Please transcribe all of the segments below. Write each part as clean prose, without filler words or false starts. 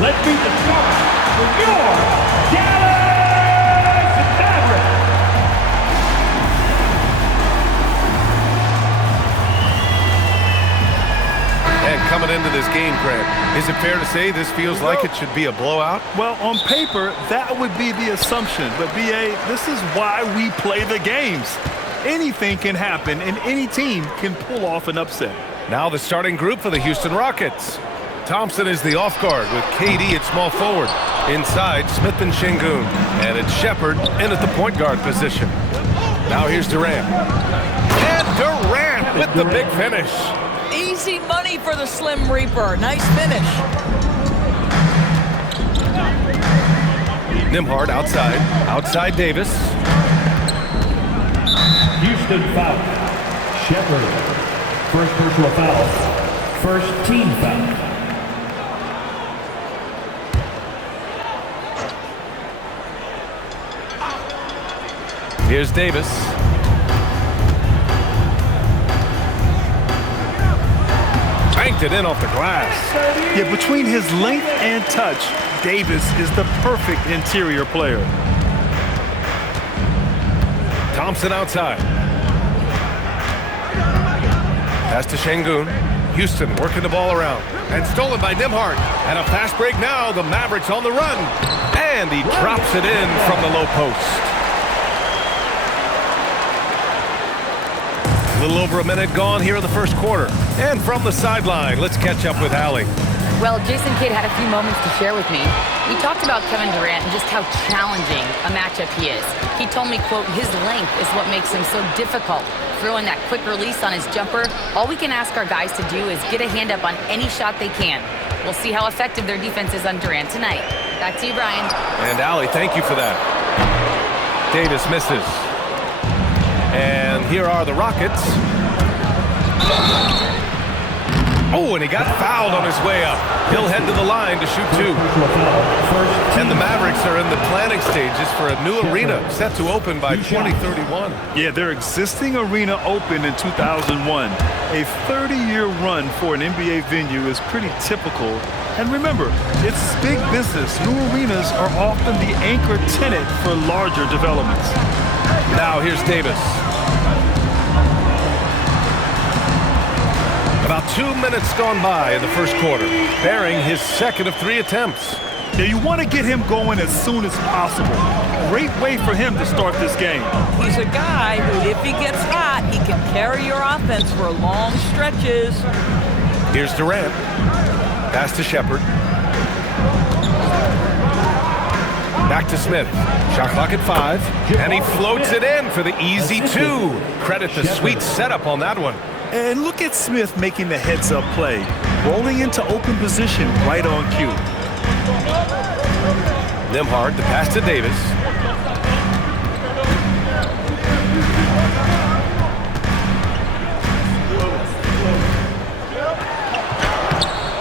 Let's meet the stars for your Dallas Mavericks. And coming into this game, Grant, is it fair to say this feels like it should be a blowout? Well, on paper, that would be the assumption. But, B.A., this is why we play the games. Anything can happen, and any team can pull off an upset. Now the starting group for the Houston Rockets. Thompson is the off guard with KD at small forward. Inside, Smith and Sengun. And it's Shepard in at the point guard position. Now here's Durant. And Durant with the big finish. Easy money for the Slim Reaper. Nice finish. Nembhard outside. Outside Davis. Houston foul. Shepard. First personal foul. First team foul. Here's Davis. Banked it in off the glass. Yeah, between his length and touch, Davis is the perfect interior player. Thompson outside. Pass to Sengun. Houston working the ball around. And stolen by Nembhard. And a fast break now. The Mavericks on the run. And he drops it in from the low post. A little over a minute gone here in the first quarter. And from the sideline, let's catch up with Allie. Well, Jason Kidd had a few moments to share with me. We talked about Kevin Durant and just how challenging a matchup he is. He told me, quote, his length is what makes him so difficult. Throwing that quick release on his jumper, all we can ask our guys to do is get a hand up on any shot they can. We'll see how effective their defense is on Durant tonight. Back to you, Brian. And Allie, thank you for that. Davis misses. And here are the Rockets. Oh, and he got fouled on his way up. He'll head to the line to shoot two. And the Mavericks are in the planning stages for a new arena set to open by 2031. Yeah, their existing arena opened in 2001. A 30-year run for an NBA venue is pretty typical. And remember, it's big business. New arenas are often the anchor tenant for larger developments. Now here's Davis. About 2 minutes gone by in the first quarter, bearing his second of 3 attempts. Now you want to get him going as soon as possible. Great way for him to start this game. He's a guy who, if he gets hot, he can carry your offense for long stretches. Here's Durant. Pass to Shepard. Back to Smith. Shot clock at 5. And he floats it in for the easy 2. Credit the sweet setup on that one. And look at Smith making the heads-up play. Rolling into open position right on cue. Nembhard, the pass to Davis.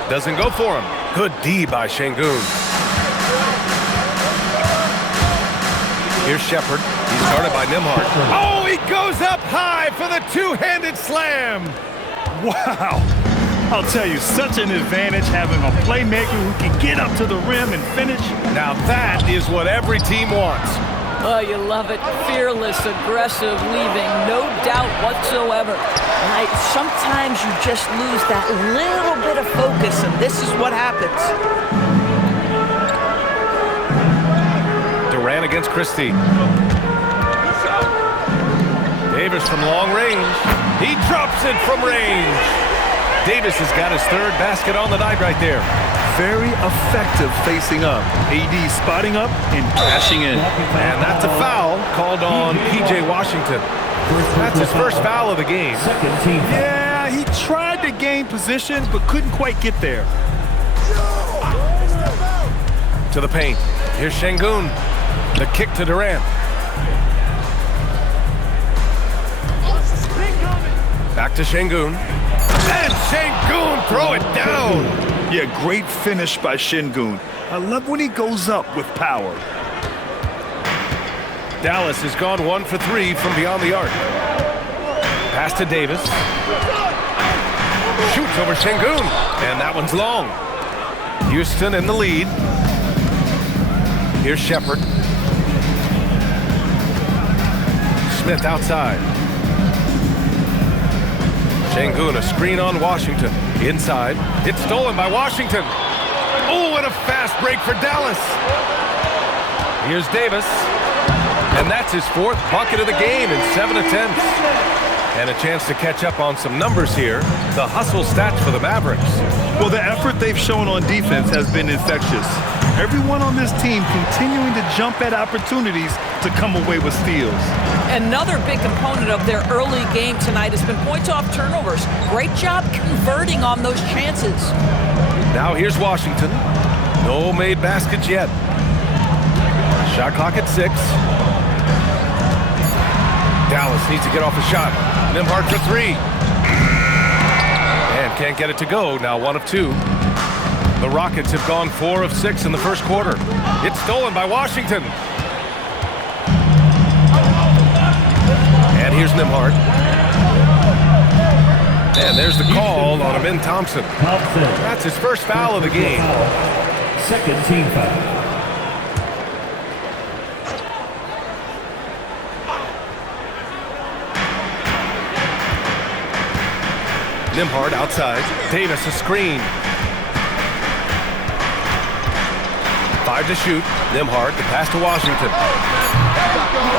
Doesn't go for him. Good D by Sengun. Here's Shepard. He's guarded by Nembhard. Oh, he goes up high for the two-handed slam. Wow. I'll tell you, such an advantage having a playmaker who can get up to the rim and finish. Now that is what every team wants. Oh, you love it. Fearless, aggressive, leaving, no doubt whatsoever. Right? Sometimes you just lose that little bit of focus, and this is what happens. Durant against Christie. Davis from long range. He drops it from range. Davis has got his third basket on the night right there. Very effective facing up. AD spotting up and crashing in. And that's a foul called on P.J. Washington. That's his first foul of the game. Yeah, he tried to gain position but couldn't quite get there. To the paint. Here's Sengun. The kick to Durant. Back to Sengun. And Sengun throw it down. Yeah, great finish by Sengun. I love when he goes up with power. Dallas has gone 1 for 3 from beyond the arc. Pass to Davis. Shoots over Sengun. And that one's long. Houston in the lead. Here's Shepherd. Smith outside. Sengun, a screen on Washington. Inside. It's stolen by Washington. Oh, what a fast break for Dallas. Here's Davis. And that's his 4th bucket of the game in 7 attempts. And a chance to catch up on some numbers here. The hustle stats for the Mavericks. Well, the effort they've shown on defense has been infectious. Everyone on this team continuing to jump at opportunities to come away with steals. Another big component of their early game tonight has been points off turnovers. Great job converting on those chances. Now here's Washington. No made baskets yet. Shot clock at 6. Dallas needs to get off a shot. Nembhard for 3. And can't get it to go. Now 1 of 2. The Rockets have gone 4 of 6 in the first quarter. It's stolen by Washington. And here's Nembhard. And there's the call on Amin Thompson. That's his first foul of the game. Second team foul. Nembhard outside. Davis a screen. 5 to shoot. Nembhard, the pass to Washington.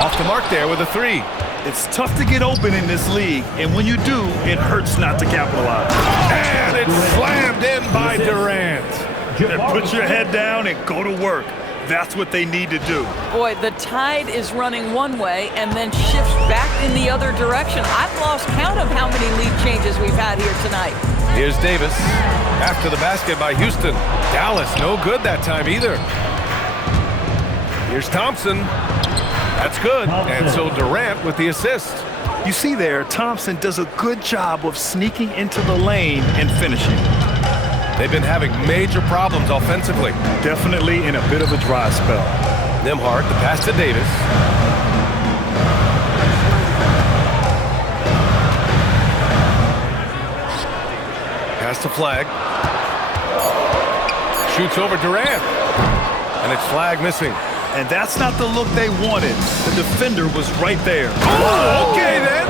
Off the mark there with a 3. It's tough to get open in this league, and when you do, it hurts not to capitalize. And it's slammed in by Durant. And put your head down and go to work. That's what they need to do. Boy, the tide is running one way and then shifts back in the other direction. I've lost count of how many lead changes we've had here tonight. Here's Davis. After the basket by Houston. Dallas, no good that time either. Here's Thompson. That's good. And so Durant with the assist. You see there, Thompson does a good job of sneaking into the lane and finishing. They've been having major problems offensively. Definitely in a bit of a dry spell. Nembhard, the pass to Davis. Pass to Flagg. Shoots over Durant. And it's Flagg missing. And that's not the look they wanted. The defender was right there. Oh, okay then.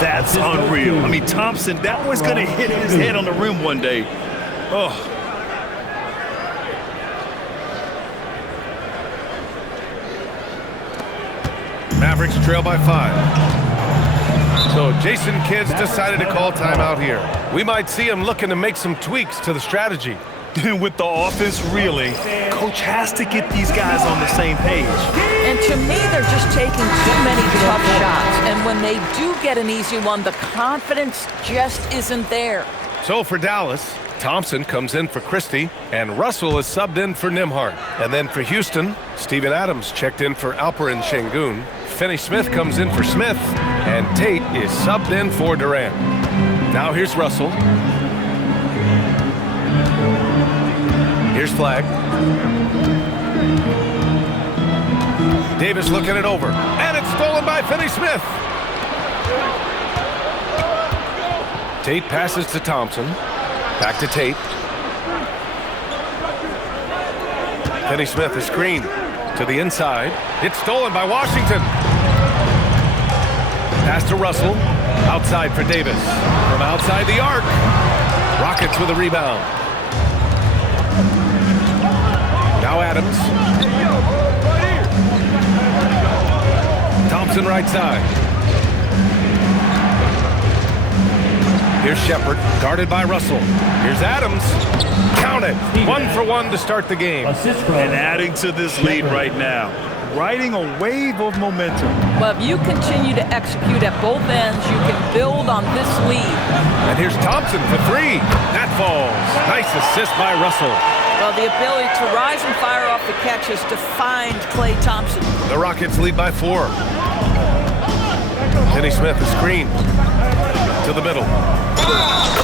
That's unreal. I mean, Thompson, that boy's going to hit his head on the rim one day. Oh. Mavericks trail by 5. So Jason Kidd's decided to call timeout here. We might see him looking to make some tweaks to the strategy. With the offense reeling, coach has to get these guys on the same page. And to me, they're just taking too many tough shots. And when they do get an easy one, the confidence just isn't there. So for Dallas, Thompson comes in for Christie, and Russell is subbed in for Nembhard. And then for Houston, Steven Adams checked in for Alperen Sengun. Finney Smith comes in for Smith, and Tate is subbed in for Durant. Now here's Russell. Here's Flagg. Davis looking it over, and it's stolen by Finney Smith. Tate passes to Thompson. Back to Tate. Finney Smith, a screen to the inside. It's stolen by Washington. Pass to Russell. Outside for Davis. From outside the arc. Rockets with a rebound. Now Adams. Thompson right side. Here's Shepherd, guarded by Russell. Here's Adams. Count it. 1 for 1 to start the game. And adding to this lead right now. Riding a wave of momentum. Well, if you continue to execute at both ends, you can build on this lead. And here's Thompson for 3. That falls. Nice assist by Russell. Well, the ability to rise and fire off the catch has defined Klay Thompson. The Rockets lead by 4. Finney Smith, a screen to the middle.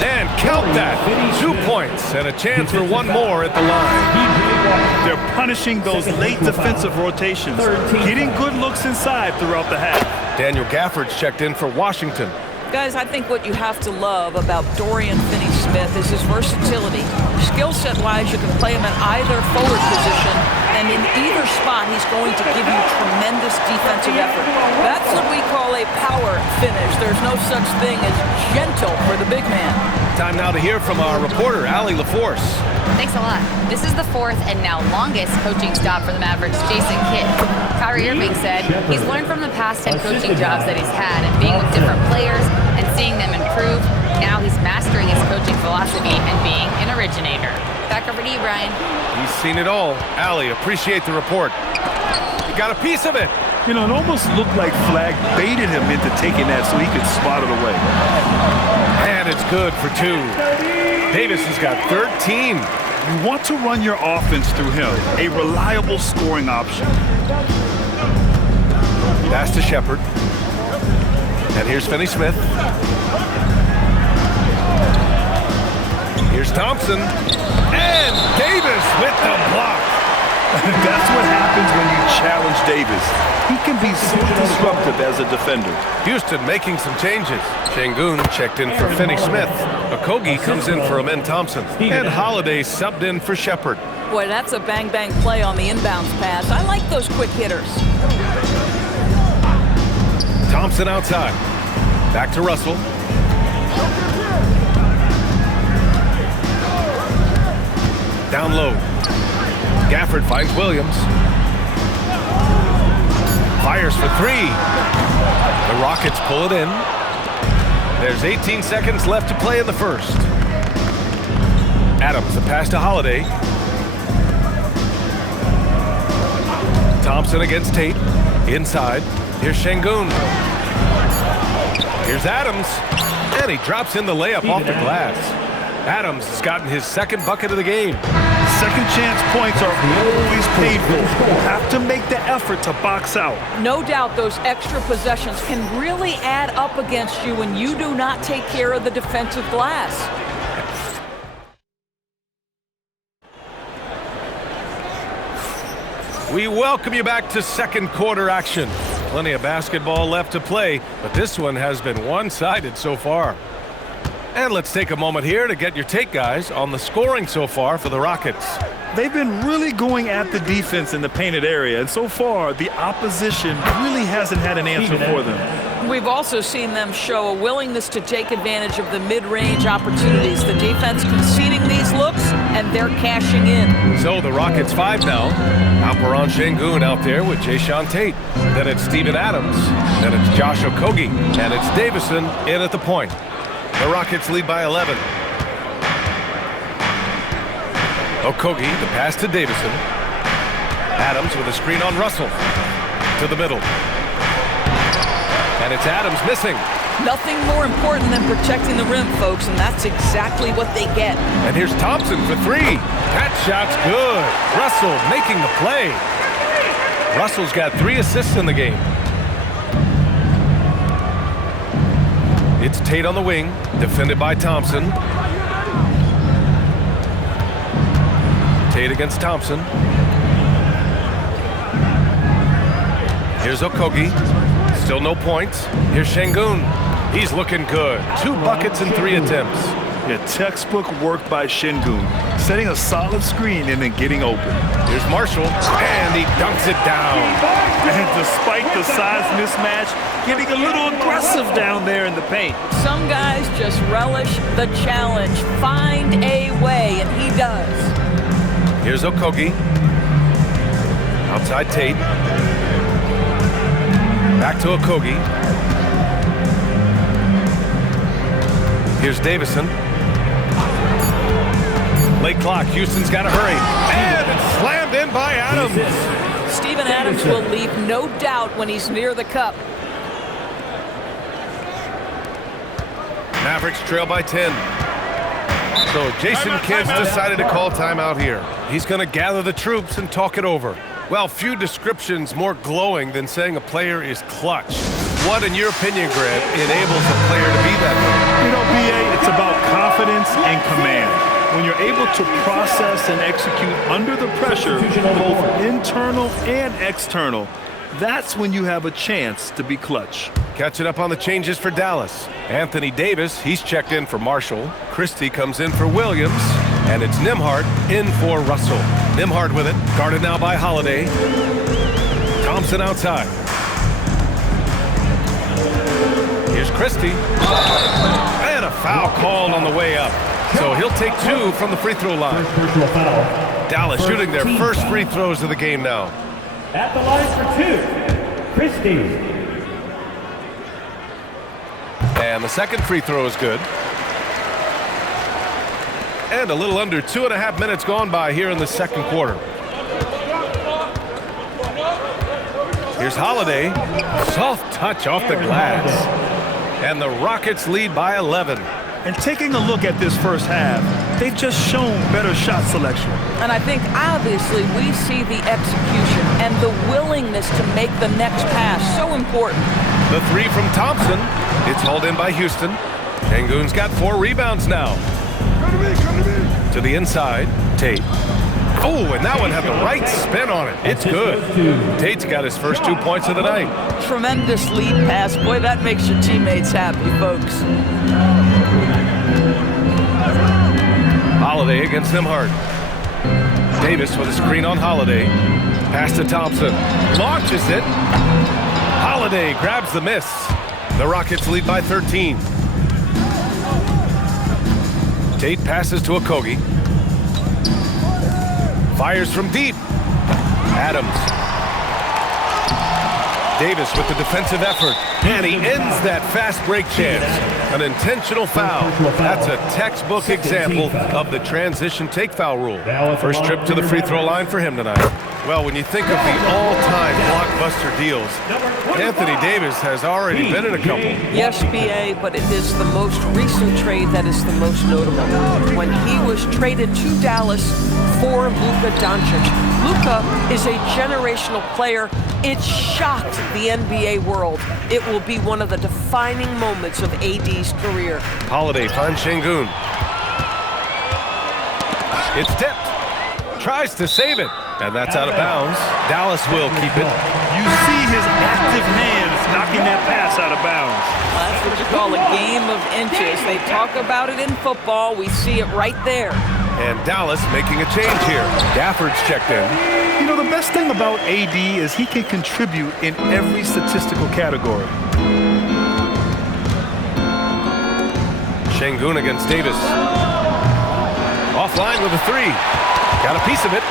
And count that. 2 points and a chance for 1 more at the line. They're punishing those late defensive rotations, getting good looks inside throughout the half. Daniel Gafford's checked in for Washington. Guys, I think what you have to love about Dorian Finney Smith is his versatility. Skill set-wise, you can play him at either forward position, and in either spot, he's going to give you tremendous defensive effort. That's what we call a power finish. There's no such thing as gentle for the big man. Time now to hear from our reporter, Allie LaForce. Thanks a lot. This is the fourth and now longest coaching stop for the Mavericks, Jason Kidd. Kyrie Irving said he's learned from the past 10 coaching jobs that he's had and being with different players and seeing them improve. Now he's mastering his coaching philosophy and being an originator. Back over to you, Brian. He's seen it all. Allie, appreciate the report. You got a piece of it. You know, it almost looked like Flagg baited him into taking that so he could spot it away. And it's good for 2. Davis has got 13. You want to run your offense through him, a reliable scoring option. Pass to Shepherd. And here's Finney Smith. Here's Thompson. And Davis with the block. That's what happens when you challenge Davis. He can be so disruptive as a defender. Houston making some changes. Sengun checked in for Finney Smith. Okogie comes in for Amen Thompson. And Holiday subbed in for Shepherd. Boy, that's a bang-bang play on the inbounds pass. I like those quick hitters. Thompson outside. Back to Russell. Down low. Gafford finds Williams. Fires for 3. The Rockets pull it in. There's 18 seconds left to play in the first. Adams, the pass to Holiday. Thompson against Tate. Inside. Here's Sengun. Here's Adams. And he drops in the layup off the glass. Adams has gotten his second bucket of the game. Second chance points are always painful. You have to make the effort to box out. No doubt those extra possessions can really add up against you when you do not take care of the defensive glass. We welcome you back to second quarter action. Plenty of basketball left to play, but this one has been one-sided so far. And let's take a moment here to get your take, guys, on the scoring so far for the Rockets. They've been really going at the defense in the painted area, and so far, the opposition really hasn't had an answer for them. We've also seen them show a willingness to take advantage of the mid-range opportunities. The defense conceding these looks, and they're cashing in. So the Rockets 5 now. Alperen Sengun out there with Jayshawn Tate. Then it's Steven Adams. Then it's Josh Okogie. And it's Davison in at the point. The Rockets lead by 11. Okogie, the pass to Davison. Adams with a screen on Russell. To the middle. And it's Adams missing. Nothing more important than protecting the rim, folks, and that's exactly what they get. And here's Thompson for 3. That shot's good. Russell making the play. Russell's got 3 assists in the game. It's Tate on the wing, defended by Thompson. Tate against Thompson. Here's Okogie. Still no points. Here's Sengun. He's looking good. 2 buckets in 3 attempts. Yeah, textbook work by Sengun. Setting a solid screen and then getting open. Here's Marshall, and he dunks it down. And despite the size mismatch, getting a little aggressive down there in the paint. Some guys just relish the challenge. Find a way, and he does. Here's Okogie. Outside Tate. Back to Okogie. Here's Davison. Late clock. Houston's got to hurry. And it's slammed in by Adams. Steven Adams will leave no doubt when he's near the cup. Mavericks trail by 10. So Jason Kidd decided to call timeout here. He's going to gather the troops and talk it over. Well, few descriptions more glowing than saying a player is clutch. What, in your opinion, Grant, enables a player to be that way? You know, BA, it's about confidence and command. When you're able to process and execute under the pressure, both internal and external, that's when you have a chance to be clutch. Catching up on the changes for Dallas. Anthony Davis, he's checked in for Marshall. Christie comes in for Williams. And it's Nembhard in for Russell. Nembhard with it, guarded now by Holiday. Thompson outside. Here's Christie. And a foul called on the way up. So he'll take 2 from the free throw line. Dallas shooting their first free throws of the game now. At the line for 2, Christie. And the second free throw is good. And a little under 2.5 minutes gone by here in the second quarter. Here's Holiday. Soft touch off the glass. And the Rockets lead by 11. And taking a look at this first half, they've just shown better shot selection. And I think obviously we see the execution and the willingness to make the next pass so important. The 3 from Thompson. It's hauled in by Houston. Sengun's got 4 rebounds now. To the inside, Tate. Oh, and that one had the right spin on it. It's good. Tate's got his first 2 points of the night. Tremendous lead pass. Boy, that makes your teammates happy, folks. Holiday against Nembhard. Davis with a screen on Holiday. Pass to Thompson. Launches it. Holiday grabs the miss. The Rockets lead by 13. Tate passes to Okogie. Fires from deep. Adams. Davis with the defensive effort. And he ends that fast break chance. An intentional foul. That's a textbook example of the transition take foul rule. First trip to the free throw line for him tonight. Well, when you think of the all-time blockbuster deals, Anthony Davis has already been in a couple. Yes, B.A., but it is the most recent trade that is the most notable. When he was traded to Dallas for Luka Doncic. Luka is a generational player. It shocked the NBA world. It will be one of the defining moments of AD's career. Holiday finds Sengun. It's tipped. Tries to save it. And that's out of bounds. Dallas will keep it. You see his active hands knocking that pass out of bounds. That's what you call a game of inches. They talk about it in football. We see it right there. And Dallas making a change here. Gafford's checked in. You know, the best thing about AD is he can contribute in every statistical category. Sengun against Davis. Offline with a 3. Got a piece of it.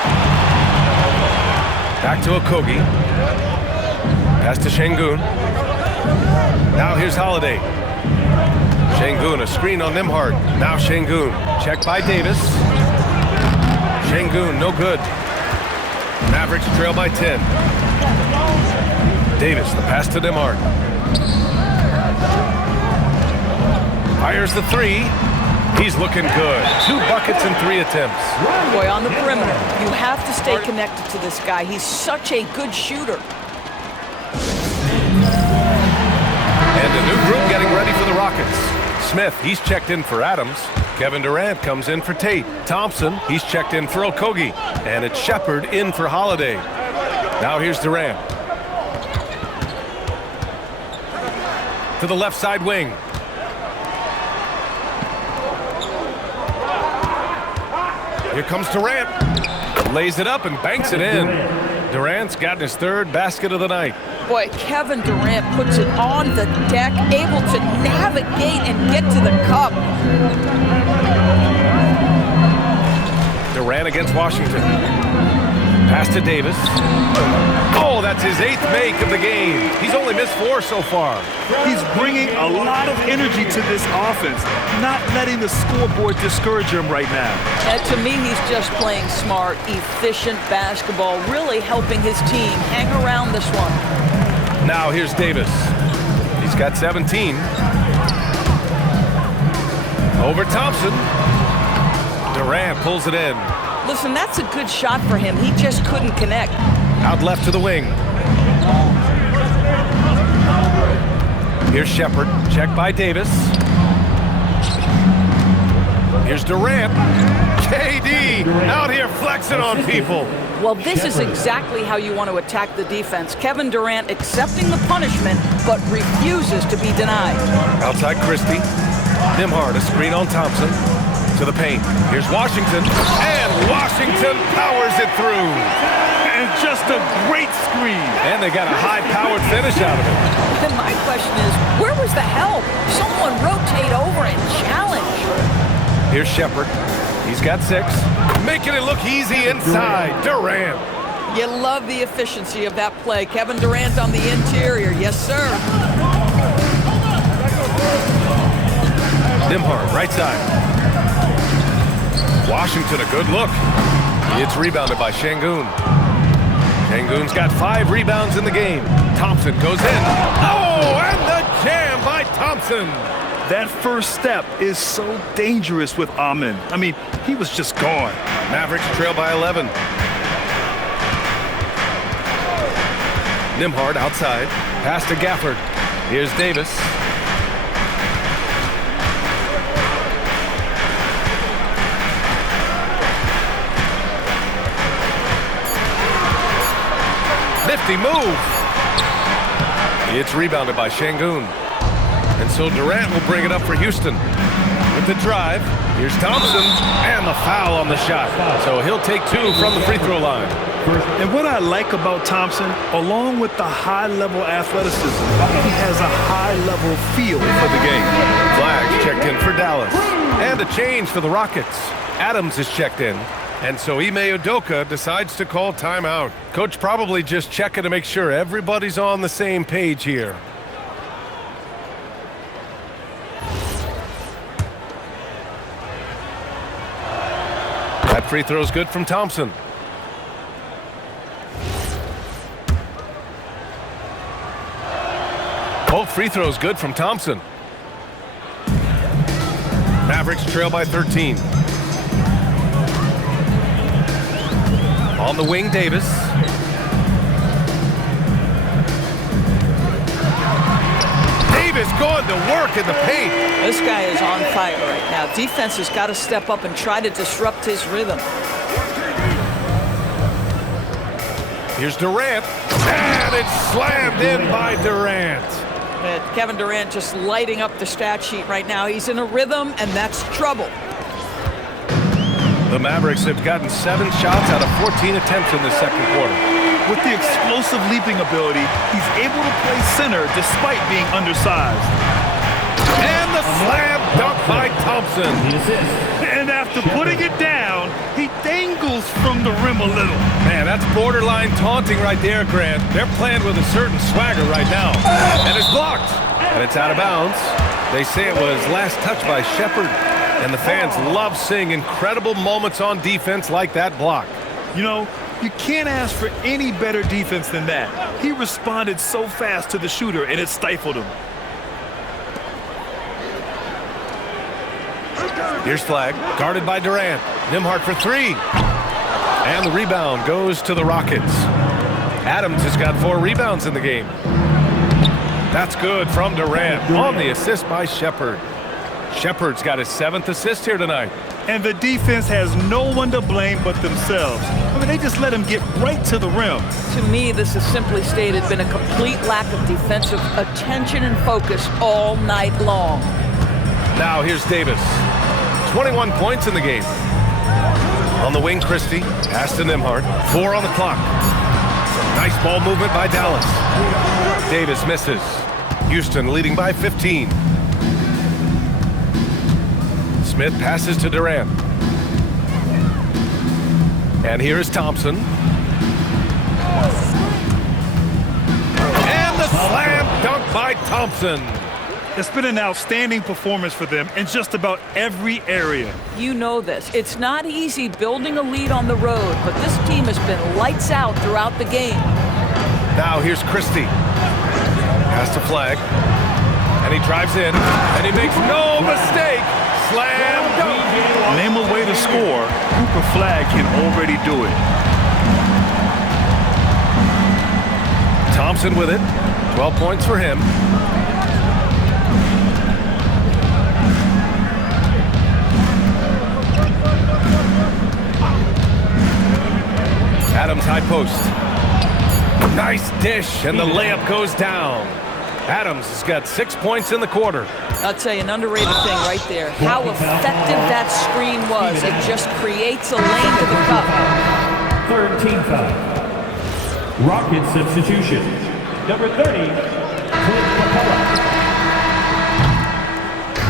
Back to Okogie. Pass to Sengun. Now here's Holiday. Sengun, a screen on Nembhard. Now Sengun. Checked by Davis. Sengun, no good. Mavericks trail by 10. Davis, the pass to Nembhard. Fires the 3. He's looking good. 2 buckets in 3 attempts. Boy, on the perimeter, you have to stay connected to this guy. He's such a good shooter. And a new group getting ready for the Rockets. Smith, he's checked in for Adams. Kevin Durant comes in for Tate. Thompson, he's checked in for Okogie. And it's Shepard in for Holiday. Now here's Durant. To the left side wing. Here comes Durant. Lays it up and banks it in. Durant's gotten his 3rd basket of the night. Boy, Kevin Durant puts it on the deck, able to navigate and get to the cup. Durant against Washington. Pass to Davis. Oh, that's his 8th make of the game. He's only missed 4 so far. He's bringing a lot of energy to this offense, not letting the scoreboard discourage him right now. And to me, he's just playing smart, efficient basketball, really helping his team hang around this one. Now here's Davis. He's got 17. Over Thompson. Durant pulls it in. Listen, that's a good shot for him. He just couldn't connect. Out left to the wing. Here's Shepard. Checked by Davis. Here's Durant. KD out here flexing on people. Well, this is exactly how you want to attack the defense. Kevin Durant accepting the punishment, but refuses to be denied. Outside Christie. Nembhard, a screen on Thompson. To the paint. Here's Washington. And Washington powers it through. And just a great screen. And they got a high-powered finish out of it. And my question is, where was the help? Someone rotate over and challenge. Here's Shepherd. He's got 6. Making it look easy inside. Durant. You love the efficiency of that play. Kevin Durant on the interior. Yes, sir. Nembhard, right side. Washington, a good look. It's rebounded by Sengun. Sengun's got 5 rebounds in the game. Thompson goes in. Oh, and the jam by Thompson. That first step is so dangerous with Amen. I mean, he was just gone. Mavericks trail by 11. Nembhard outside. Pass to Gafford. Here's Davis. Nifty move. It's rebounded by Sengun. And so Durant will bring it up for Houston. With the drive, here's Thompson, and the foul on the shot. So he'll take 2 from the free throw line. And what I like about Thompson, along with the high-level athleticism, he has a high-level feel for the game. Flagg checked in for Dallas. And a change for the Rockets. Adams is checked in. And so Ime Udoka decides to call timeout. Coach probably just checking to make sure everybody's on the same page here. That free throw's good from Thompson. Both free throws good from Thompson. Mavericks trail by 13. On the wing, Davis. Davis going to work in the paint. This guy is on fire right now. Defense has got to step up and try to disrupt his rhythm. Here's Durant. And it's slammed in by Durant. Kevin Durant just lighting up the stat sheet right now. He's in a rhythm, and that's trouble. The Mavericks have gotten 7 shots out of 14 attempts in the second quarter. With the explosive leaping ability, he's able to play center despite being undersized. And the slam dunk by Thompson. And after putting it down, he dangles from the rim a little. Man, that's borderline taunting right there, Grant. They're playing with a certain swagger right now. And it's blocked. And it's out of bounds. They say it was last touched by Shepherd. And the fans love seeing incredible moments on defense like that block. You know, you can't ask for any better defense than that. He responded so fast to the shooter, and it stifled him. Here's Flagg, guarded by Durant. Nembhard for 3. And the rebound goes to the Rockets. Adams has got 4 rebounds in the game. That's good from Durant on the assist by Shepherd. Shepherd's got his 7th assist here tonight. And the defense has no one to blame but themselves. I mean, they just let him get right to the rim. To me, this has simply stated been a complete lack of defensive attention and focus all night long. Now here's Davis. 21 points in the game. On the wing, Christie. Pass to Nembhard. 4 on the clock. Nice ball movement by Dallas. Davis misses. Houston leading by 15. Smith passes to Durant. And here is Thompson. And the slam dunk by Thompson. It's been an outstanding performance for them in just about every area. You know this. It's not easy building a lead on the road, but this team has been lights out throughout the game. Now here's Christie. Pass to Flagg. And he drives in. And he makes no mistake. Slam dunk. Name a way to score. Cooper Flagg can already do it. Thompson with it. 12 points for him. Adams high post. Nice dish, and the layup goes down. Adams has got 6 points in the quarter. I'll tell you, an underrated thing right there. How effective that screen was. It just creates a lane to the cup. Third team foul. Rocket substitution. Number 30, Clint Capella.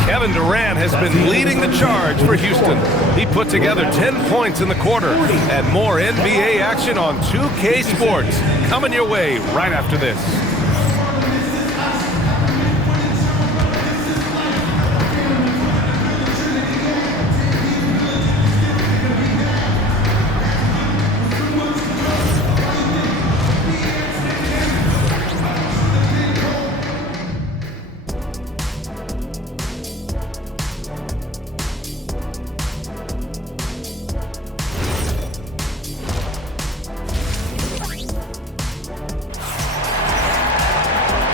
Kevin Durant has been leading the charge for Houston. He put together 10 points in the quarter. And more NBA action on 2K Sports coming your way right after this.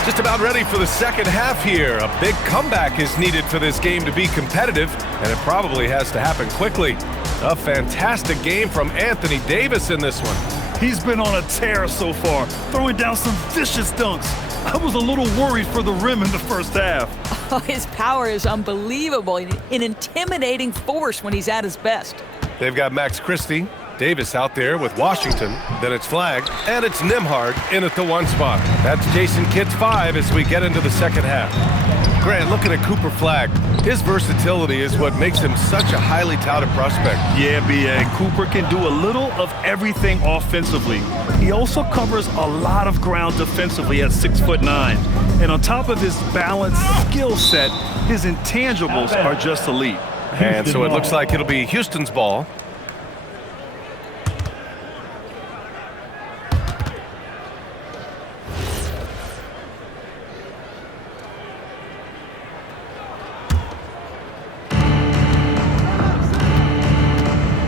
Just about ready for the second half here. A big comeback is needed for this game to be competitive, and it probably has to happen quickly. A fantastic game from Anthony Davis in this one. He's been on a tear so far, throwing down some vicious dunks. I was a little worried for the rim in the first half. Oh, his power is unbelievable. An intimidating force when he's at his best. They've got Max Christie. Davis out there with Washington, then it's Flagg, and it's Nembhard in at the 1 spot. That's Jason Kidd's 5 as we get into the second half. Grant, looking at Cooper Flagg, his versatility is what makes him such a highly touted prospect. Yeah, B.A. Cooper can do a little of everything offensively. He also covers a lot of ground defensively at 6'9". And on top of his balanced skill set, his intangibles are just elite. And so it looks like it'll be Houston's ball.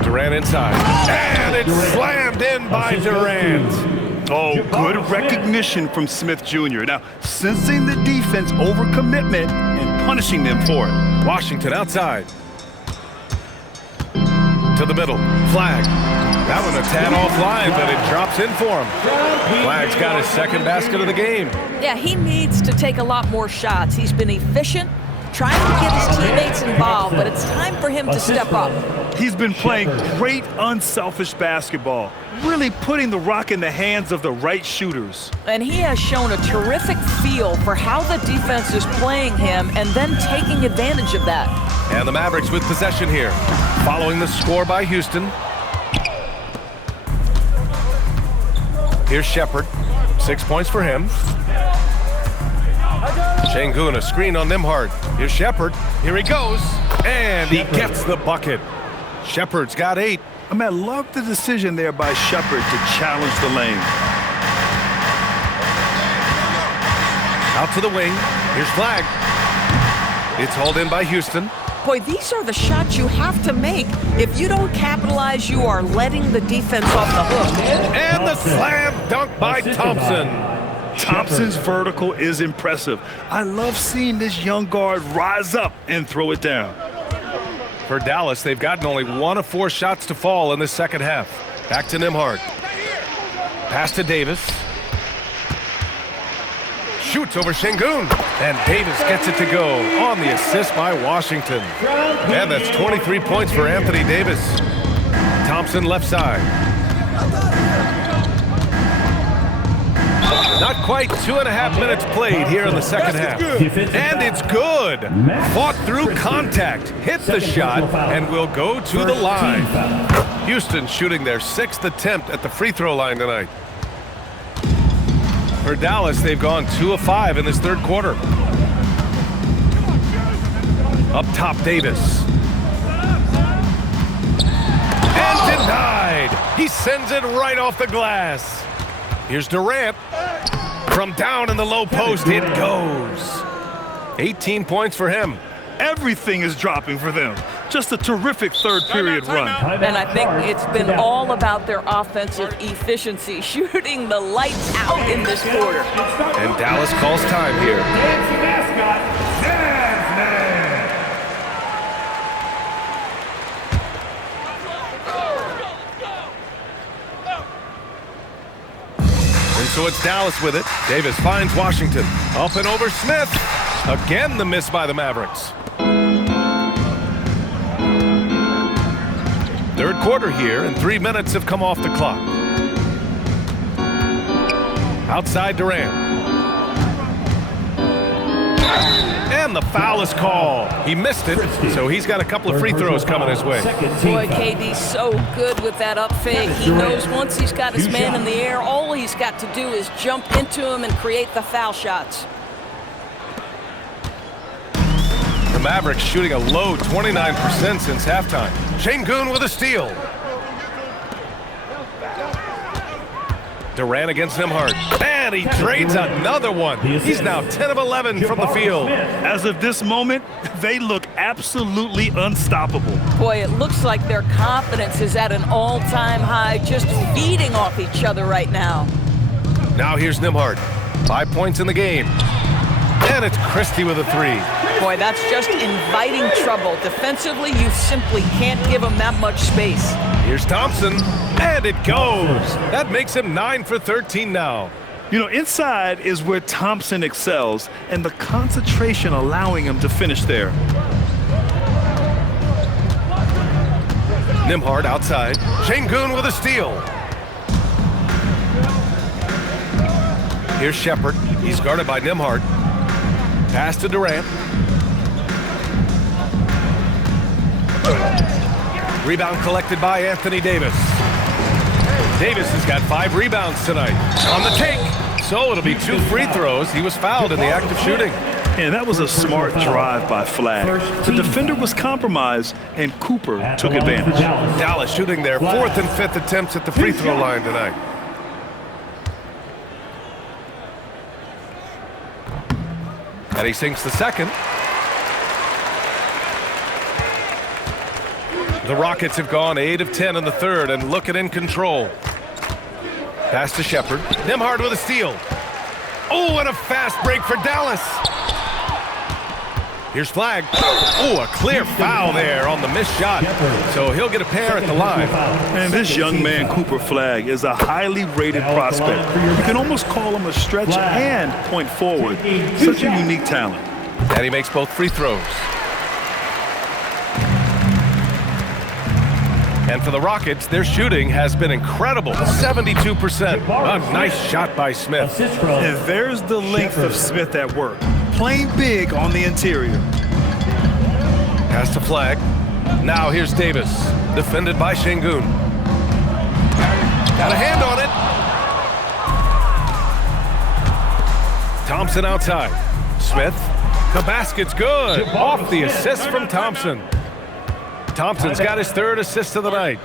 Durant inside, and it's slammed in by Durant. Oh, good recognition from Smith Jr. Now, sensing the defense overcommitment and punishing them for it. Washington outside. To the middle, Flagg. That one a tad offline, but it drops in for him. Flagg's got his second basket of the game. Yeah, he needs to take a lot more shots. He's been efficient, trying to get his teammates involved, but it's time for him to step up. He's been playing great unselfish basketball, really putting the rock in the hands of the right shooters. And he has shown a terrific feel for how the defense is playing him and then taking advantage of that. And the Mavericks with possession here, following the score by Houston. Here's Shepherd, 6 points for him. Sengun, a screen on Nembhard. Here's Shepherd. Here he goes. And he gets the bucket. Shepherd's got 8. I love the decision there by Shepherd to challenge the lane. Out to the wing. Here's Flagg. It's hauled in by Houston. Boy, these are the shots you have to make. If you don't capitalize, you are letting the defense off the hook. And the slam dunk by Thompson. Thompson's vertical is impressive. I love seeing this young guard rise up and throw it down. For Dallas, they've gotten only 1 of 4 shots to fall in the second half. Back to Nembhard. Pass to Davis. Shoots over Sengun. And Davis gets it to go on the assist by Washington. And that's 23 points for Anthony Davis. Thompson left side. Not quite 2.5 minutes played here in the second half. And it's good. Fought through contact, hit the shot, and will go to the line. Houston shooting their 6th attempt at the free throw line tonight. For Dallas, they've gone 2 of 5 in this third quarter. Up top, Davis. And denied. He sends it right off the glass. Here's Durant. From down in the low post, it goes. 18 points for him. Everything is dropping for them. Just a terrific third period run. And I think it's been all about their offensive efficiency, shooting the lights out in this quarter. And Dallas calls time here. Dancing mascot, Jasmine. So it's Dallas with it. Davis finds Washington. Up and over Smith. Again, the miss by the Mavericks. Third quarter here, and 3 minutes have come off the clock. Outside Durant. And the foul is called. He missed it, so he's got a couple of free throws coming his way. Boy, KD's so good with that up fake. He knows once he's got his man in the air, all he's got to do is jump into him and create the foul shots. The Mavericks shooting a low 29% since halftime. Sengun with a steal. Durant against Nembhard. And he trades another one. He's now 10 of 11 from the field. As of this moment, they look absolutely unstoppable. Boy, it looks like their confidence is at an all-time high, just feeding off each other right now. Now here's Nembhard. 5 points in the game. And it's Christie with a three. Boy, that's just inviting trouble. Defensively, you simply can't give him that much space. Here's Thompson, and it goes. That makes him 9 for 13 now. You know, inside is where Thompson excels, and the concentration allowing him to finish there. Nembhard outside. Sengun with a steal. Here's Shepard. He's guarded by Nembhard. Pass to Durant. Rebound collected by Anthony Davis. Davis has got 5 rebounds tonight. On the take. So it'll be 2 free throws. He was fouled in the act of shooting. And that was a smart drive by Flagg. The defender was compromised, and Cooper took advantage. Dallas shooting their 4th and 5th attempts at the free throw line tonight. And he sinks the second. The Rockets have gone 8 of 10 in the third and looking in control. Pass to Shepard. Nembhard with a steal. Oh, and a fast break for Dallas. Here's Flagg. Oh, a clear foul there on the missed shot. So he'll get a pair at the line. And this young man, Cooper Flagg, is a highly rated prospect. You can almost call him a stretch and point forward. Such a unique talent. And he makes both free throws. And for the Rockets, their shooting has been incredible. 72%. A nice shot by Smith. And there's the length of Smith at work. Playing big on the interior. Pass to Flagg. Now here's Davis. Defended by Sengun. Got a hand on it. Thompson outside. Smith. The basket's good. Off the assist from Thompson. Thompson's got his 3rd assist of the night.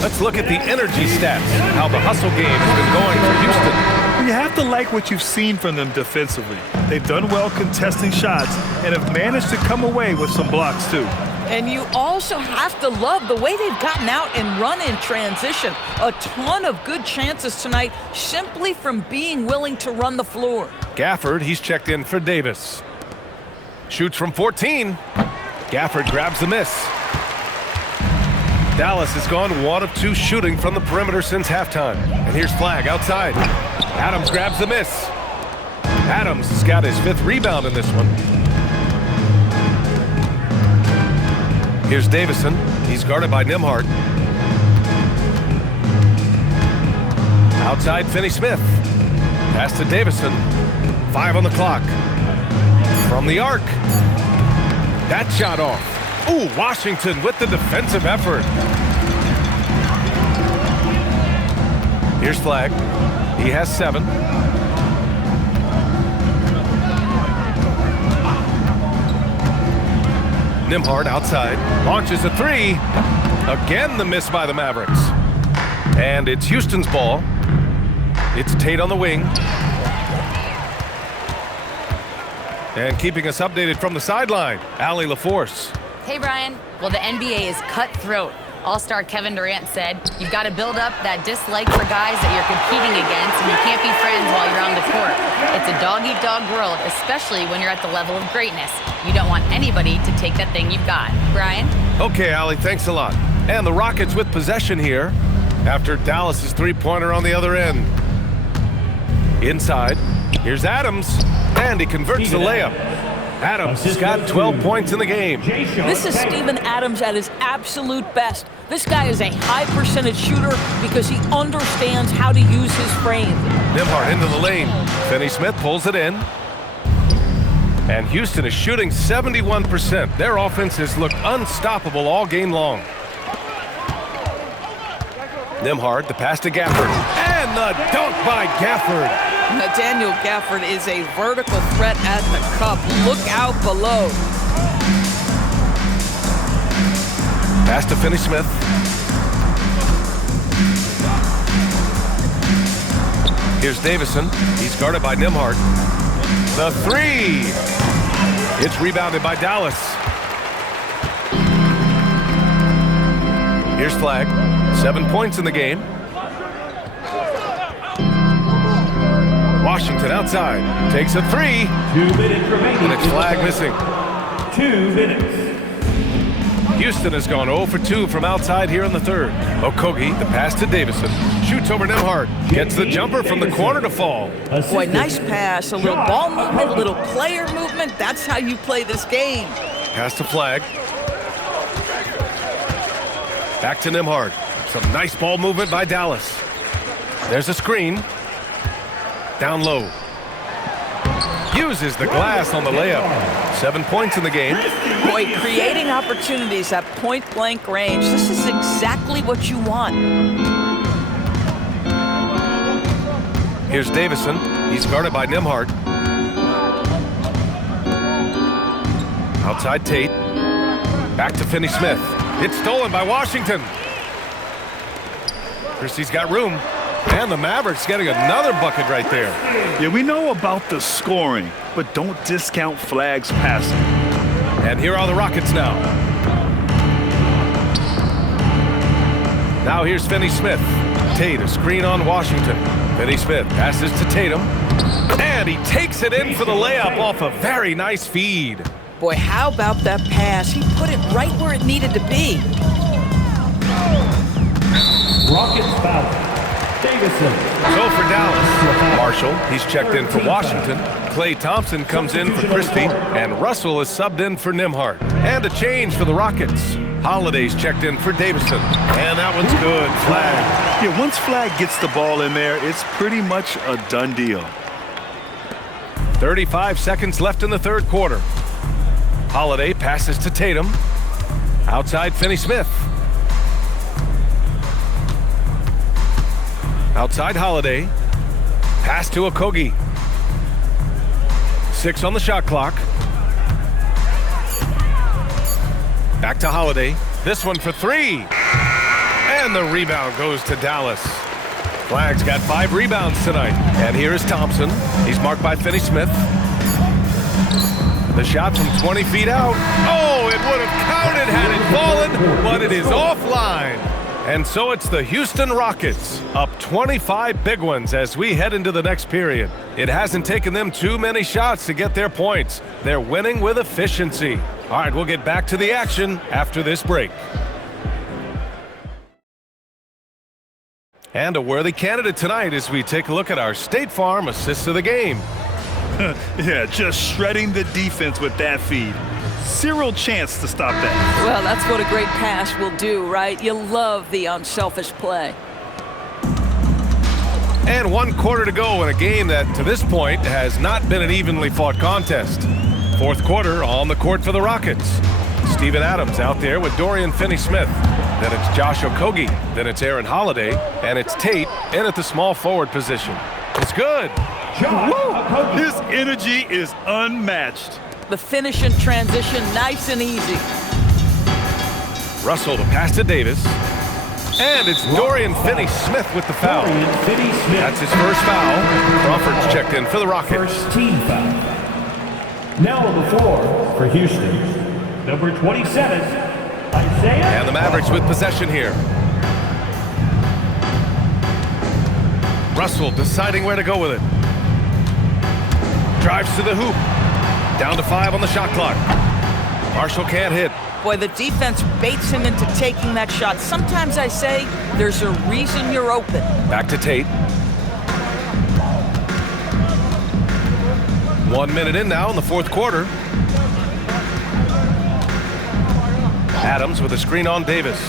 Let's look at the energy stats, how the hustle game has been going for Houston. You have to like what you've seen from them defensively. They've done well contesting shots and have managed to come away with some blocks too. And you also have to love the way they've gotten out and run in transition. A ton of good chances tonight simply from being willing to run the floor. Gafford, he's checked in for Davis. Shoots from 14. Gafford grabs the miss. Dallas has gone 1 of 2 shooting from the perimeter since halftime. And here's Flagg outside. Adams grabs the miss. Adams has got his 5th rebound in this one. Here's Davison. He's guarded by Nembhard. Outside Finney-Smith. Pass to Davison. 5 on the clock. From the arc. That shot off. Ooh, Washington with the defensive effort. Here's Flagg. He has 7. Nembhard outside. Launches a 3. Again, the miss by the Mavericks. And it's Houston's ball. It's Tate on the wing. And keeping us updated from the sideline, Allie LaForce. Hey, Brian. Well, the NBA is cutthroat. All-star Kevin Durant said, you've got to build up that dislike for guys that you're competing against, and you can't be friends while you're on the court. It's a dog-eat-dog world, especially when you're at the level of greatness. You don't want anybody to take that thing you've got. Brian? Okay, Allie, thanks a lot. And the Rockets with possession here after Dallas's 3-pointer on the other end. Inside, here's Adams, and he converts the layup. Adams has got 12 points in the game. This is Steven Adams at his absolute best. This guy is a high percentage shooter because he understands how to use his frame. Nembhard into the lane. Finney-Smith pulls it in. And Houston is shooting 71%. Their offense has looked unstoppable all game long. Nembhard, the pass to Gafford. And the dunk by Gafford. Nathaniel Gafford is a vertical threat at the cup. Look out below. Pass to Finney-Smith. Here's Davison. He's guarded by Nembhard. The three. It's rebounded by Dallas. Here's Flagg. 7 points in the game. Washington outside. Takes a three. 2 minutes remaining. And it's Flagg missing. 2 minutes. Houston has gone 0 for 2 from outside here in the third. Okogie, the pass to Davison. Shoots over Nembhard. Gets the jumper from the corner to fall. Boy, nice pass. A little ball movement, a little player movement. That's how you play this game. Pass to Flagg. Back to Nembhard. Some nice ball movement by Dallas. There's a screen. Down low. Uses the glass on the layup. 7 points in the game. Boy, creating opportunities at point-blank range. This is exactly what you want. Here's Davison. He's guarded by Nembhard. Outside Tate. Back to Finney-Smith. It's stolen by Washington. Christie's got room. And the Mavericks getting another bucket right there. Yeah, we know about the scoring, but don't discount Flagg's passing. And here are the Rockets now. Now here's Finney-Smith. Tate, a screen on Washington. Finney-Smith passes to Tatum. And he takes it in for the layup off a very nice feed. Boy, how about that pass? He put it right where it needed to be. Rockets foul. Davison. So for Dallas, Marshall, he's checked in for Washington. Klay Thompson comes in for Christie, and Russell is subbed in for Nembhard. And a change for the Rockets. Holiday's checked in for Davison. And that one's good. Flagg. Yeah, once Flagg gets the ball in there, it's pretty much a done deal. 35 seconds left in the third quarter. Holiday passes to Tatum. Outside Finney-Smith. Outside Holiday. Pass to Okogie. 6 on the shot clock. Back to Holiday. This one for 3. And the rebound goes to Dallas. Flagg's got 5 rebounds tonight. And here is Thompson. He's marked by Finney-Smith. The shot from 20 feet out. Oh, it would have counted had it fallen, but it is offline. And so it's the Houston Rockets, up 25 big ones as we head into the next period. It hasn't taken them too many shots to get their points. They're winning with efficiency. All right, we'll get back to the action after this break. And a worthy candidate tonight as we take a look at our State Farm assist of the game. Yeah, just shredding the defense with that feed. Zero chance to stop that. Well, that's what a great pass will do, right? You love the unselfish play. And 1 quarter to go in a game that, to this point, has not been an evenly fought contest. Fourth quarter on the court for the Rockets. Steven Adams out there with Dorian Finney-Smith. Then it's Josh Okogie. Then it's Aaron Holiday. And it's Tate in at the small forward position. It's good. His energy is unmatched. The finish in transition, nice and easy. Russell, the pass to Davis. And it's Dorian Finney-Smith with the foul. That's his first foul. Crawford's checked in for the Rockets. First team foul. Now on the floor for Houston, number 27, Isaiah. And the Mavericks with possession here. Russell deciding where to go with it. Drives to the hoop. Down to 5 on the shot clock. Marshall can't hit. Boy, the defense baits him into taking that shot. Sometimes I say there's a reason you're open. Back to Tate. 1 minute in now in the fourth quarter. Adams with a screen on Davis.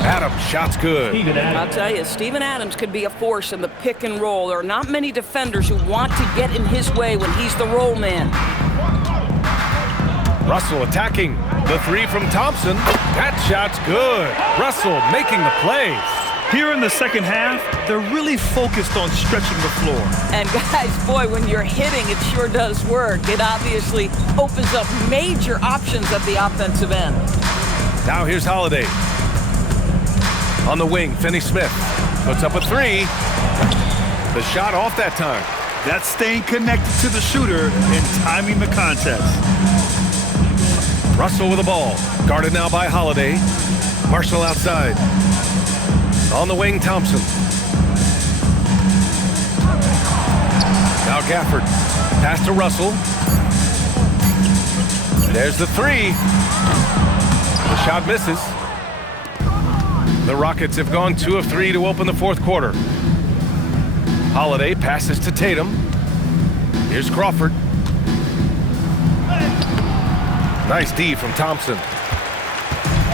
Adams, shot's good. I'll tell you, Steven Adams could be a force in the pick and roll. There are not many defenders who want to get in his way when he's the roll man. Russell attacking. The three from Thompson. That shot's good. Russell making the plays. Here in the second half, they're really focused on stretching the floor. And guys, boy, when you're hitting, it sure does work. It obviously opens up major options at the offensive end. Now here's Holiday. On the wing, Finney-Smith puts up a three. The shot off that time. That's staying connected to the shooter and timing the contest. Russell with the ball. Guarded now by Holiday. Marshall outside. On the wing, Thompson. Now Gafford. Pass to Russell. There's the three. The shot misses. The Rockets have gone 2 of 3 to open the fourth quarter. Holiday passes to Tatum. Here's Crawford. Nice D from Thompson.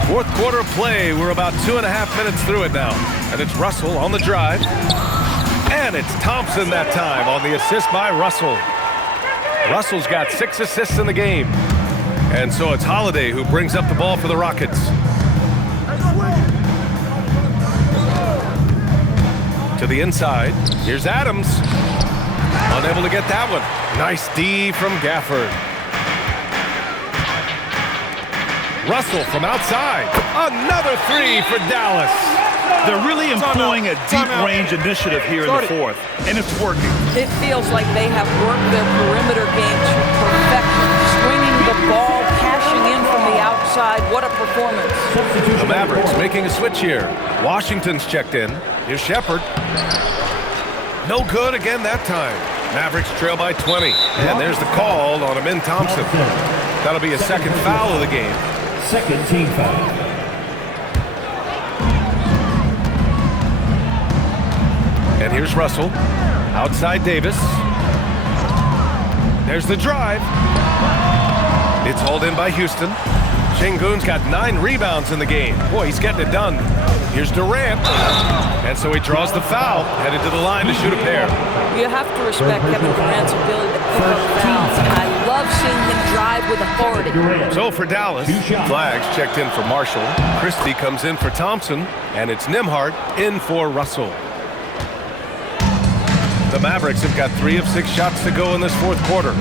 Fourth quarter play. We're about 2.5 minutes through it now. And it's Russell on the drive. And it's Thompson that time on the assist by Russell. Russell's got 6 assists in the game. And so it's Holiday who brings up the ball for the Rockets. To the inside. Here's Adams. Unable to get that one. Nice D from Gafford. Russell from outside. Another three for Dallas. They're really employing a deep range initiative here in the fourth, and it's working. It feels like they have worked their perimeter game to perfection, swinging the ball, cashing in from the outside. What a performance. The Mavericks making a switch here. Washington's checked in. Here's Shepherd. No good again that time. Mavericks trail by 20. And there's the call on Amin Thompson. That'll be a second foul of the game. Second team foul. And here's Russell. Outside Davis. There's the drive. It's hauled in by Houston. Sengun's got 9 rebounds in the game. Boy, he's getting it done. Here's Durant. And so he draws the foul, headed to the line to shoot a pair. You have to respect Kevin Durant's ability to pick up fouls. And I love seeing him drive with authority. So for Dallas, Flagg's checked in for Marshall. Christie comes in for Thompson. And it's Nembhard in for Russell. The Mavericks have got 3 of 6 shots to go in this fourth quarter.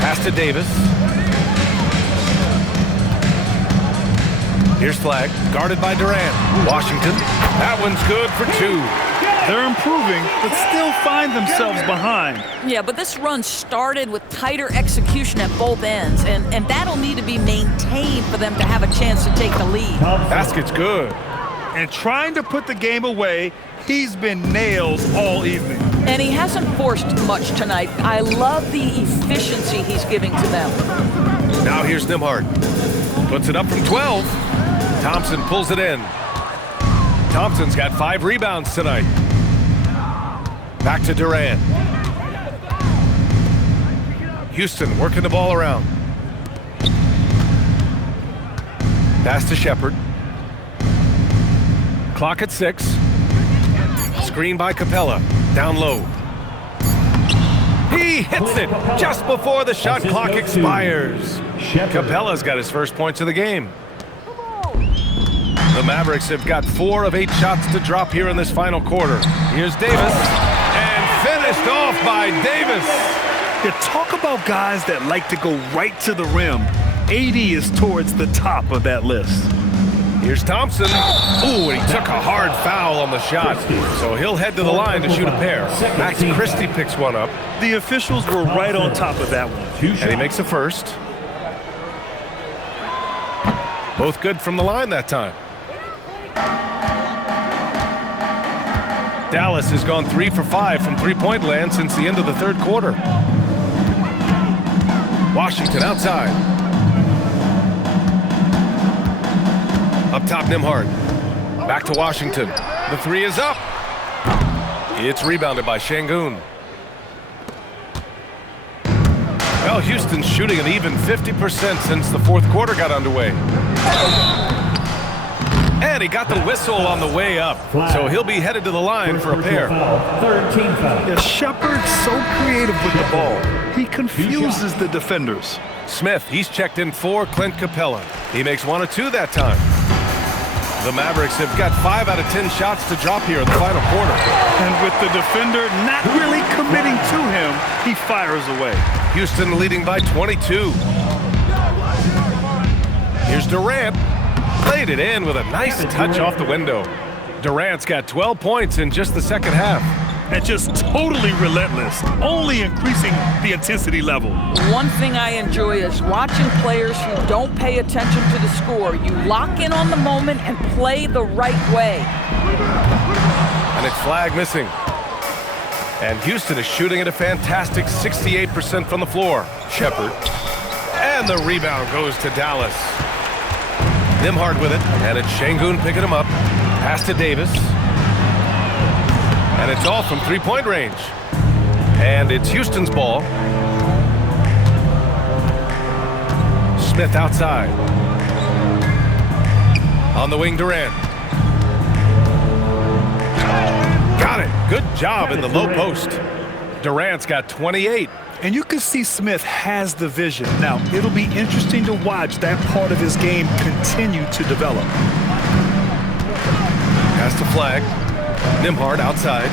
Pass to Davis. Here's Flagg, guarded by Durant. Washington, that one's good for 2. They're improving, but still find themselves behind. Yeah, but this run started with tighter execution at both ends, and that'll need to be maintained for them to have a chance to take the lead. Basket's good. And trying to put the game away, he's been nails all evening. And he hasn't forced much tonight. I love the efficiency he's giving to them. Now here's Nembhard. Puts it up from 12. Thompson pulls it in. Thompson's got 5 rebounds tonight. Back to Durant. Houston working the ball around. Pass to Shepherd. Clock at 6. Screen by Capella. Down low. He hits it just before the shot clock expires. Capella's got his first points of the game. The Mavericks have got 4 of 8 shots to drop here in this final quarter. Here's Davis. And finished off by Davis. You talk about guys that like to go right to the rim. AD is towards the top of that list. Here's Thompson. Ooh, and he took a hard foul on the shot. So he'll head to the line to shoot a pair. Max Christie picks one up. The officials were right on top of that one. And he makes a first. Both good from the line that time. Dallas has gone 3 for 5 from three-point land since the end of the third quarter. Washington outside. Up top, Nembhard. Back to Washington. The 3 is up. It's rebounded by Sengun. Well, Houston's shooting an even 50% since the fourth quarter got underway. And he got the whistle on the way up, so he'll be headed to the line for a pair. Third team foul. Yeah, Shepard's so creative with the ball. He confuses the defenders. Smith, he's checked in for Clint Capella. He makes 1 of 2 that time. The Mavericks have got 5 out of 10 shots to drop here in the final quarter. And with the defender not really committing to him, he fires away. Houston leading by 22. Here's Durant. Played it in with a nice touch off the window. Durant's got 12 points in just the second half. And just totally relentless, only increasing the intensity level. One thing I enjoy is watching players who don't pay attention to the score. You lock in on the moment and play the right way. And it's Flagg missing. And Houston is shooting at a fantastic 68% from the floor. Shepard. And the rebound goes to Dallas. Nembhard with it, and it's Sengun picking him up. Pass to Davis. And it's all from three-point range. And it's Houston's ball. Smith outside. On the wing, Durant. Got it. Good job in the low post. Durant's got 28. And you can see Smith has the vision. Now, it'll be interesting to watch that part of his game continue to develop. Pass to Flagg. Nembhard outside.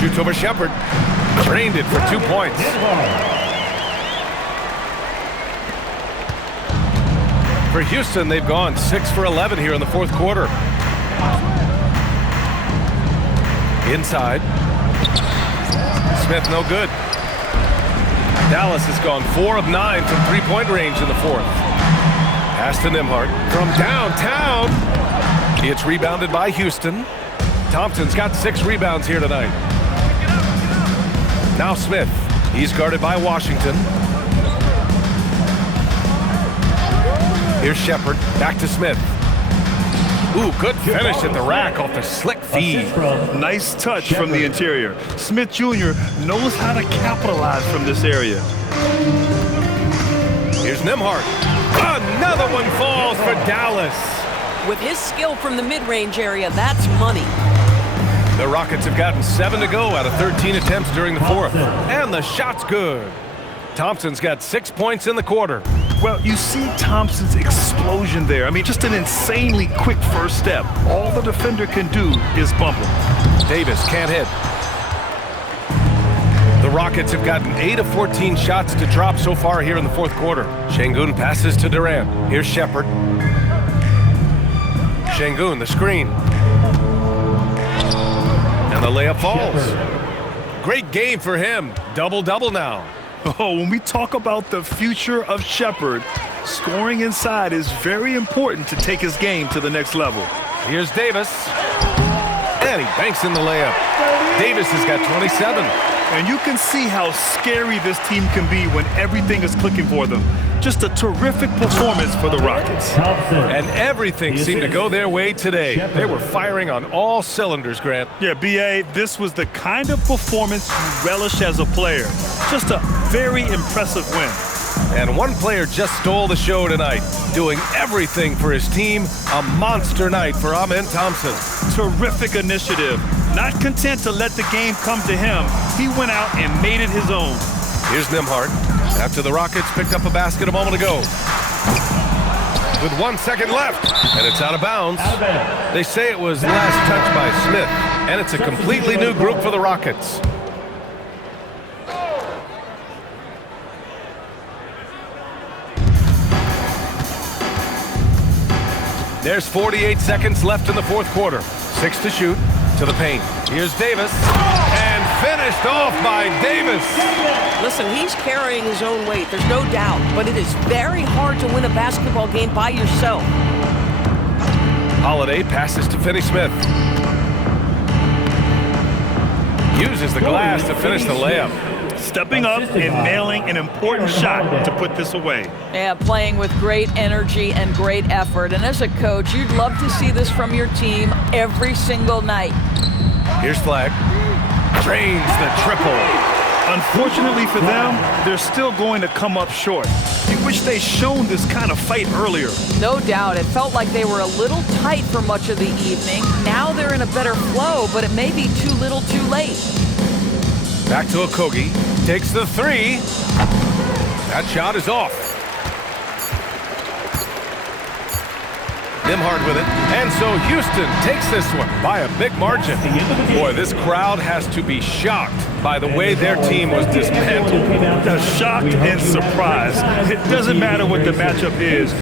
Shoots over Shepard. Drained it for 2 points. For Houston, they've gone 6 for 11 here in the fourth quarter. Inside. Smith no good. Dallas has gone 4 of 9 from three-point range in the fourth. Pass to Nembhard from downtown. It's rebounded by Houston. Thompson's got 6 rebounds here tonight. Now Smith. He's guarded by Washington. Here's Shepard. Back to Smith. Ooh, good finish at the rack off the slick feed. Nice touch from the interior. Smith Jr. knows how to capitalize from this area. Here's Nembhard. Another one falls for Dallas. With his skill from the mid-range area, that's money. The Rockets have gotten 7 to go out of 13 attempts during the fourth. And the shot's good. Thompson's got 6 points in the quarter. Well, you see Thompson's explosion there. I mean, just an insanely quick first step. All the defender can do is bump him. Davis can't hit. The Rockets have gotten 8 of 14 shots to drop so far here in the fourth quarter. Sengun passes to Durant. Here's Shepard. Sengun, the screen. And the layup falls. Great game for him. Double-double now. Oh, when we talk about the future of Shepard, scoring inside is very important to take his game to the next level. Here's Davis. And he banks in the layup. Davis has got 27. And you can see how scary this team can be when everything is clicking for them. Just a terrific performance for the Rockets. And everything seemed to go their way today. They were firing on all cylinders, Grant. Yeah, B.A., this was the kind of performance you relish as a player. Just a very impressive win. And one player just stole the show tonight, doing everything for his team. A monster night for Amen Thompson. Terrific initiative. Not content to let the game come to him, he went out and made it his own. Here's Nembhard. After the Rockets picked up a basket a moment ago. With 1 second left, and it's out of bounds. They say it was last touch by Smith, and it's a completely new group for the Rockets. There's 48 seconds left in the fourth quarter. 6 to shoot. To the paint. Here's Davis. And finished off by Davis. Listen, he's carrying his own weight. There's no doubt. But it is very hard to win a basketball game by yourself. Holiday passes to Finney-Smith. Uses the glass to finish the layup. Stepping up and nailing an important shot to put this away. Yeah, playing with great energy and great effort. And as a coach, you'd love to see this from your team every single night. Here's Flagg. drains the triple. Unfortunately for them, they're still going to come up short. You wish they'd shown this kind of fight earlier. No doubt. It felt like they were a little tight for much of the evening. Now they're in a better flow, but it may be too little too late. Back to Okogie. Takes the three. That shot is off. Nimhard with it. And so Houston takes this one by a big margin. Boy, this crowd has to be shocked by the way their team was dismantled. Shocked and surprised. It doesn't matter what the matchup is.